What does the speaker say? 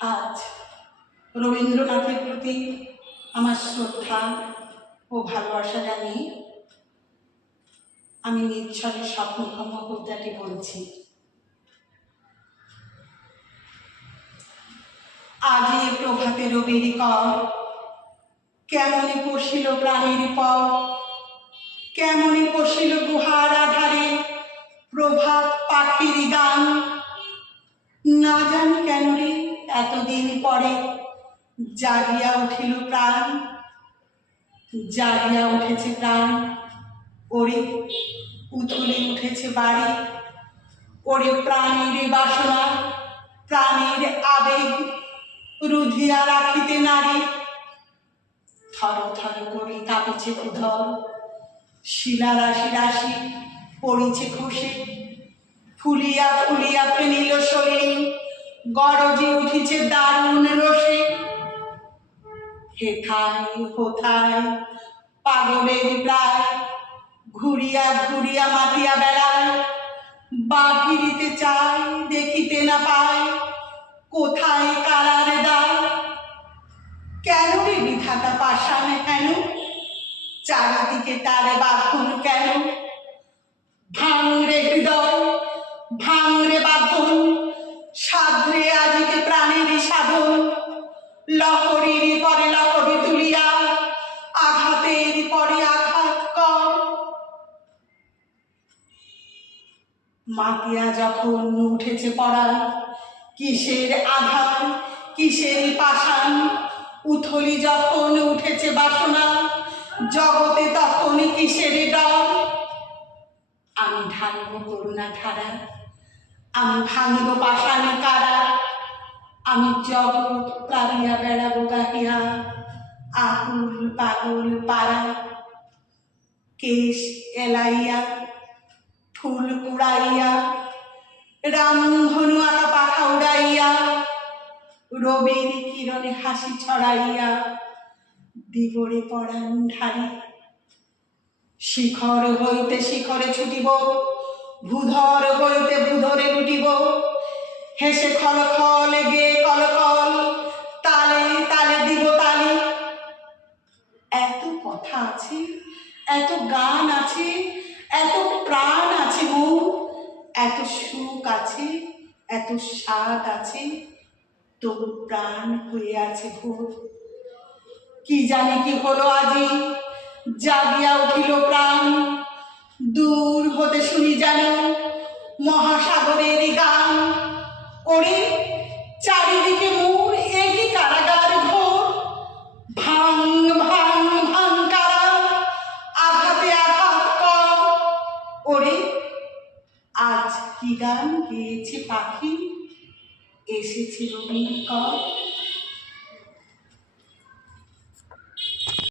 আজ রবীন্দ্রনাথের প্রতি আমার শ্রদ্ধা ও ভালোবাসা জানিয়ে আমি নিচ্ছলের স্বপ্নভঙ্গ কবিতাটি বলছি। আজি প্রভাতে রবির কর, কেমনে পশিল প্রাণীর পর, কেমনে পশিল এতদিন পরে জাগিয়া উঠিল প্রাণ, জাগিয়া উঠেছে প্রাণ, ওরে উথলে উঠেছে বাড়ি, ওরে প্রাণীর বাসনা, প্রাণীর আবেগ রুধিয়া রাখিতে নারী। থর থর করে কাঁপিছে উধর শিলা রাশি রাশি পড়িছে খুশি ফুলিয়া ফুলিয়া ফেনিল শরীর গরজে উঠিছে দারুণ রসে। হেথায়, হোথায়, পাগলের প্রায়, ঘুরিয়া ঘুরিয়া মাতিয়া বেড়ায়। বাহিরিতে চায় দেখিতে না পায় কোথায় কারার দায়? কেন রে বিধাতা পাষাণ কেন চারিদিকে তারে বাঁধন কেন? ভাঙরে হৃদয় ভাঙরে লহরীর পরে লহরী তুলিয়া আঘাতের পরে আঘাত কর। মাতিয়া যখন উঠেছে পড়ান কিসের আধার কিসের পাষাণ? উথলি যখন উঠেছে বাসনা, জগতে তখন কিসের ডর? আমি ঢালিব করুণা ধারা, আমি ভাঙিব পাষাণ কারা? আমি জগৎ প্লাবিয়া বেড়াবো গাহিয়া, আকুল পাগল পাড়া। কেশ এলাইয়া, ফুল কুড়াইয়া রামধনু আঁকা পাখা উড়াইয়া, রবির কিরণে হাসি ছড়াইয়া দিবরে পড়ান ঢালি। শিখর হইতে শিখরে ছুটিব, ভূধর হইতে ভূধরে লুটিব। হেসে খল খল গে আছে? এত গান আছে? এত প্রাণ আছে মন এত সুখ আছে? এত স্বাদ আছে? তবু প্রাণ হয়ে আছে ভোর কি জানি কি হলো আজি? জাগিয়া উঠিল প্রাণ। দূর হতে শুনি যেন মহাসাগরের গান। ওরে কি গান গেয়েছে পাখি। এসেছিল নীলকর কর